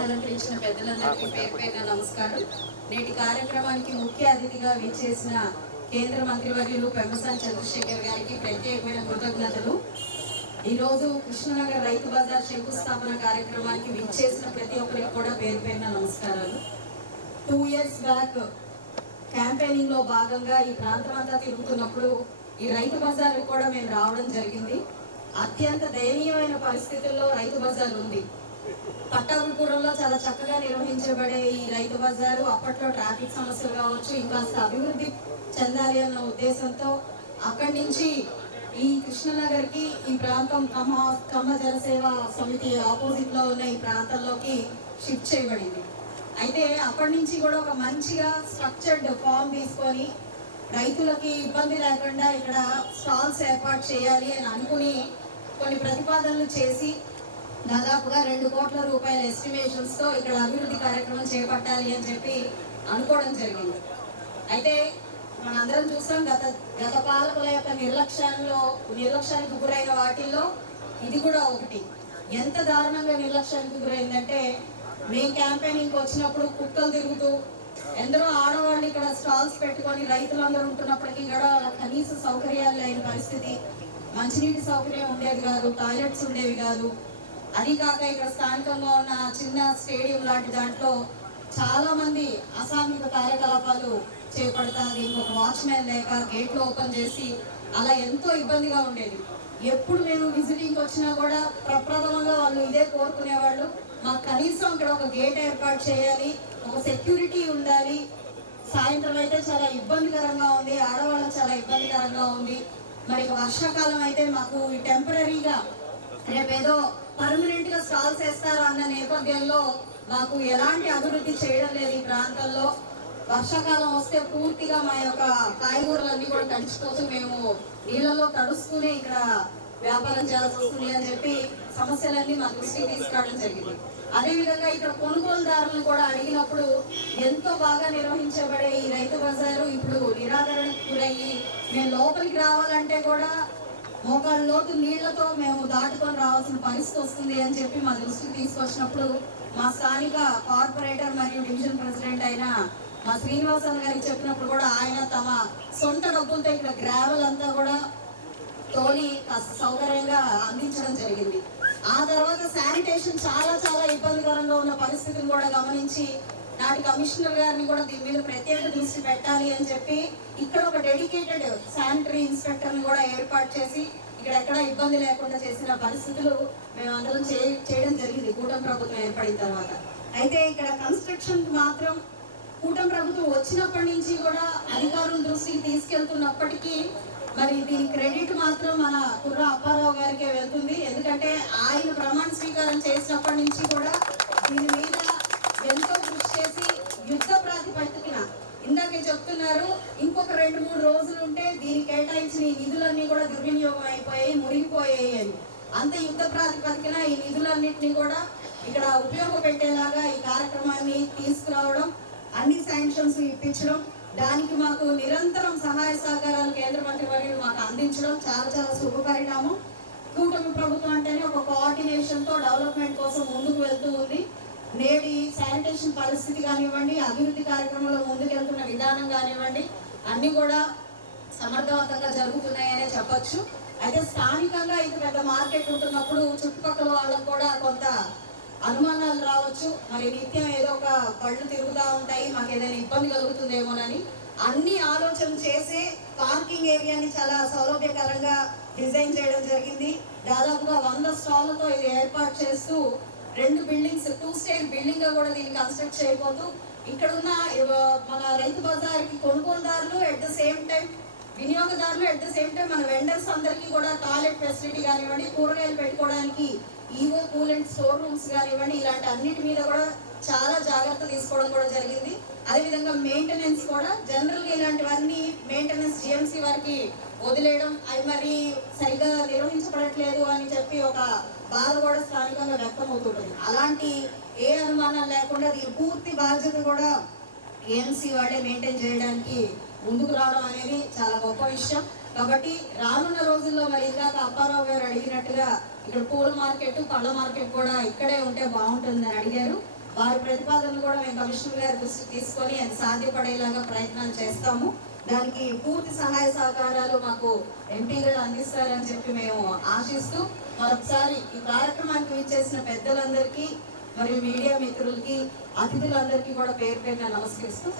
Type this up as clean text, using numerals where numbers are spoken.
వేదికను అలంకరించిన పెద్దలందరికీ పేరు పేరున నమస్కారం. నేటి కార్యక్రమానికి ముఖ్య అతిథిగా విచ్చేసిన కేంద్ర మంత్రివర్యులు పెమ్మసాని చంద్రశేఖర్ గారికి ప్రత్యేకమైన కృతజ్ఞతలు. ఈరోజు కృష్ణనగర్ రైతు బజార్ శంకుస్థాపన కార్యక్రమానికి విచ్చేసిన ప్రతి ఒక్కరికి కూడా పేరు పేరున నమస్కారాలు. 2 years బ్యాక్ క్యాంపెయినింగ్ లో భాగంగా ఈ ప్రాంతం అంతా తిరుగుతున్నప్పుడు ఈ రైతు బజార్కి కూడా మేము రావడం జరిగింది. అత్యంత దయనీయమైన పరిస్థితుల్లో రైతు బజార్ ఉంది. పట్టాభిపురంలో చాలా చక్కగా నిర్వహించబడే ఈ రైతు బజారు అప్పట్లో ట్రాఫిక్ సమస్యలు కావచ్చు, ఇంకా అభివృద్ధి చెందాలి అన్న ఉద్దేశంతో అక్కడి నుంచి ఈ కృష్ణనగర్ కి ఈ ప్రాంతం కమ్మ జనసేవ సమితి ఆపోజిట్ లో ఉన్న ఈ ప్రాంతంలోకి షిఫ్ట్ చేయబడింది. అయితే అప్పటి నుంచి కూడా ఒక మంచిగా స్ట్రక్చర్డ్ ఫామ్ తీసుకొని రైతులకి ఇబ్బంది లేకుండా ఇక్కడ స్టాల్స్ ఏర్పాటు చేయాలి అని అనుకుని కొన్ని ప్రతిపాదనలు చేసి దాదాపుగా 2 కోట్ల రూపాయల ఎస్టిమేషన్స్ తో ఇక్కడ అభివృద్ధి కార్యక్రమం చేపట్టాలి అని చెప్పి అనుకోవడం జరిగింది. అయితే మనందరం చూసాం గత పాలకుల యొక్క నిర్లక్ష్యానికి గురైన వాటిల్లో ఇది కూడా ఒకటి. ఎంత దారుణంగా నిర్లక్ష్యానికి గురైందంటే, మేము క్యాంపెయినింగ్ వచ్చినప్పుడు కుక్కలు తిరుగుతూ ఎందరో ఆడవాళ్ళు ఇక్కడ స్టాల్స్ పెట్టుకొని రైతులందరూ ఉంటున్నప్పటికీ కూడా కనీస సౌకర్యాలు లేని పరిస్థితి. మంచినీటి సౌకర్యం ఉండేది కాదు, టాయిలెట్స్ ఉండేవి కాదు. అది కాక ఇక్కడ స్థానికంగా ఉన్న చిన్న స్టేడియం లాంటి దాంట్లో చాలా మంది అసాంఘిక కార్యకలాపాలు చేపడతారు. ఇంకొక వాచ్మెన్ లేక గేట్లు ఓపెన్ చేసి అలా ఎంతో ఇబ్బందిగా ఉండేది. ఎప్పుడు మేము విజిటింగ్ వచ్చినా కూడా ప్రప్రథమంగా వాళ్ళు ఇదే కోరుకునేవాళ్ళు, మాకు కనీసం ఇక్కడ ఒక గేట్ ఏర్పాటు చేయాలి, ఒక సెక్యూరిటీ ఉండాలి. సాయంత్రం అయితే చాలా ఇబ్బందికరంగా ఉంది, ఆడవాళ్ళకి చాలా ఇబ్బందికరంగా ఉంది. మరి వర్షాకాలం అయితే మాకు టెంపరీగా రేపేదో పర్మనెంట్ గా స్టాల్స్ వేస్తారా అన్న నేపథ్యంలో మాకు ఎలాంటి అభివృద్ధి చేయడం లేదు ఈ ప్రాంతంలో. వర్షాకాలం వస్తే పూర్తిగా మా యొక్క కాయగూరలన్నీ కూడా తడిచిపోతూ మేము నీళ్ళలో తడుస్తూనే ఇక్కడ వ్యాపారం చేయాల్సి వస్తుంది అని చెప్పి సమస్యలన్నీ మా దృష్టికి తీసుకురావడం జరిగింది. అదేవిధంగా ఇక్కడ కొనుగోలుదారులను కూడా అడిగినప్పుడు ఎంతో బాగా నిర్వహించబడే ఈ రైతు బజారు ఇప్పుడు నిరాదరణకు గురయ్యి మేము లోపలికి రావాలంటే కూడా మోకాళ్ళ లోతు నీళ్లతో మేము దాటుకొని రావాల్సిన పరిస్థితి వస్తుంది అని చెప్పి మా దృష్టికి తీసుకొచ్చినప్పుడు మా స్థానిక కార్పొరేటర్ మరియు డివిజన్ ప్రెసిడెంట్ అయిన మా శ్రీనివాసన్ గారికి చెప్పినప్పుడు కూడా ఆయన తమ సొంత డబ్బులతో ఇక్కడ గ్రావెల్ అంతా కూడా తోలి కాస్త సౌకర్యంగా అందించడం జరిగింది. ఆ తర్వాత శానిటేషన్ చాలా చాలా ఇబ్బందికరంగా ఉన్న పరిస్థితిని కూడా గమనించి నాటి కమిషనర్ గారిని కూడా దీని మీద ప్రత్యేక దృష్టి పెట్టాలి అని చెప్పి ఇక్కడ ఒక డెడికేటెడ్ శానిటరీ ఇన్స్పెక్టర్ ని కూడా ఏర్పాటు చేసి ఇక్కడ ఎక్కడ ఇబ్బంది లేకుండా చేసిన పరిస్థితులు మేము అందరం చేయడం జరిగింది కూటమి ప్రభుత్వం ఏర్పడిన తర్వాత. అయితే ఇక్కడ కన్స్ట్రక్షన్ మాత్రం కూటమి ప్రభుత్వం వచ్చినప్పటి నుంచి కూడా అధికారుల దృష్టికి తీసుకెళ్తున్నప్పటికీ మరి దీని క్రెడిట్ మాత్రం మన కుర్ర అప్పారావు గారికే వెళ్తుంది. ఎందుకంటే ఆయన ప్రమాణ స్వీకారం చేసినప్పటి నుంచి కూడా దీని మీద ఎంతో కృషి చేసి యుద్ధ ప్రాతిపదికన ఇందాకే చెప్తున్నారు, ఇంకొక 2-3 రోజులు ఉంటే దీనికి కేటాయించిన ఈ నిధులన్నీ కూడా దుర్వినియోగం అయిపోయాయి, మురిగిపోయాయి అని. అంత యుద్ధ ప్రాతిపదికన ఈ నిధులన్నింటినీ కూడా ఇక్కడ ఉపయోగపెట్టేలాగా ఈ కార్యక్రమాన్ని తీసుకురావడం, అన్ని శాంక్షన్స్ ఇప్పించడం, దానికి మాకు నిరంతరం సహాయ సహకారాలు కేంద్ర మంత్రి వర్యులు మాకు అందించడం చాలా చాలా శుభ పరిణామం. కూటమి ప్రభుత్వం అంటేనే ఒక కోఆర్డినేషన్ తో డెవలప్మెంట్ కోసం ముందుకు వెళ్తూ ఉంది. నేటి శానిటేషన్ పరిస్థితి కానివ్వండి, అభివృద్ధి కార్యక్రమంలో ముందుకెళ్తున్న విధానం కానివ్వండి, అన్ని కూడా సమర్థవంతంగా జరుగుతున్నాయనే చెప్పచ్చు. అయితే స్థానికంగా ఇది పెద్ద మార్కెట్ ఉంటున్నప్పుడు చుట్టుపక్కల వాళ్ళకు కూడా కొంత అనుమానాలు రావచ్చు. మరి నిత్యం ఏదో ఒక పళ్ళు తిరుగుతూ ఉంటాయి, మాకు ఏదైనా ఇబ్బంది కలుగుతుందేమోనని అన్ని ఆలోచన చేసి పార్కింగ్ ఏరియాని చాలా సౌలభ్యకరంగా డిజైన్ చేయడం జరిగింది. దాదాపుగా 100 స్టాళ్లతో ఇది ఏర్పాటు చేస్తూ 2 బిల్డింగ్స్ 2 స్టేర్ బిల్డింగ్ గా కూడా దీన్ని కన్స్ట్రక్ట్ చేయబోతూ ఇక్కడ ఉన్న మన రైతు బజార్కి కొనుగోలుదారులు అట్ ద సేమ్ టైం వినియోగదారులు అట్ ద సేమ్ టైం మన వెండర్స్ అందరికీ కూడా టాయిలెట్ ఫెసిలిటీ కానివ్వండి, కూరగాయలు పెట్టుకోవడానికి ఈవో కూలెంట్ స్టోర్ రూమ్స్ కానివ్వండి, ఇలాంటి అన్నిటి మీద కూడా చాలా జాగ్రత్త తీసుకోవడం కూడా జరిగింది. అదేవిధంగా మెయింటెనెన్స్ కూడా జనరల్గా ఇలాంటివన్నీ మెయింటెనెన్స్ జిఎంసీ వారికి వదిలేయడం, అవి మరి సరిగ్గా నిర్వహించబడట్లేదు అని చెప్పి ఒక బాధ కూడా స్థానికంగా వ్యక్తమవుతుంటుంది. అలాంటి ఏ అనుమానాలు లేకుండా దీని పూర్తి బాధ్యత కూడా ఏఎంసీ వాళ్ళే మెయింటైన్ చేయడానికి ముందుకు రావడం అనేది చాలా గొప్ప విషయం. కాబట్టి రానున్న రోజుల్లో మరి ఇందాక అప్పారావు గారు అడిగినట్టుగా ఇక్కడ పూల మార్కెట్, పళ్ళ మార్కెట్ కూడా ఇక్కడే ఉంటే బాగుంటుందని అడిగారు. వారి ప్రతిపాదనలు కూడా మేము కమిషనర్ గారి దృష్టికి తీసుకొని అది సాధ్యపడేలాగా ప్రయత్నాలు చేస్తాము. దానికి పూర్తి సహాయ సహకారాలు మాకు ఎంపీలు అందిస్తారని చెప్పి మేము ఆశిస్తూ మరొకసారి ఈ కార్యక్రమానికి విచ్చేసిన పెద్దలందరికీ మరియు మీడియా మిత్రులకి అతిథులందరికీ కూడా పేరు పేరున నమస్కరిస్తూ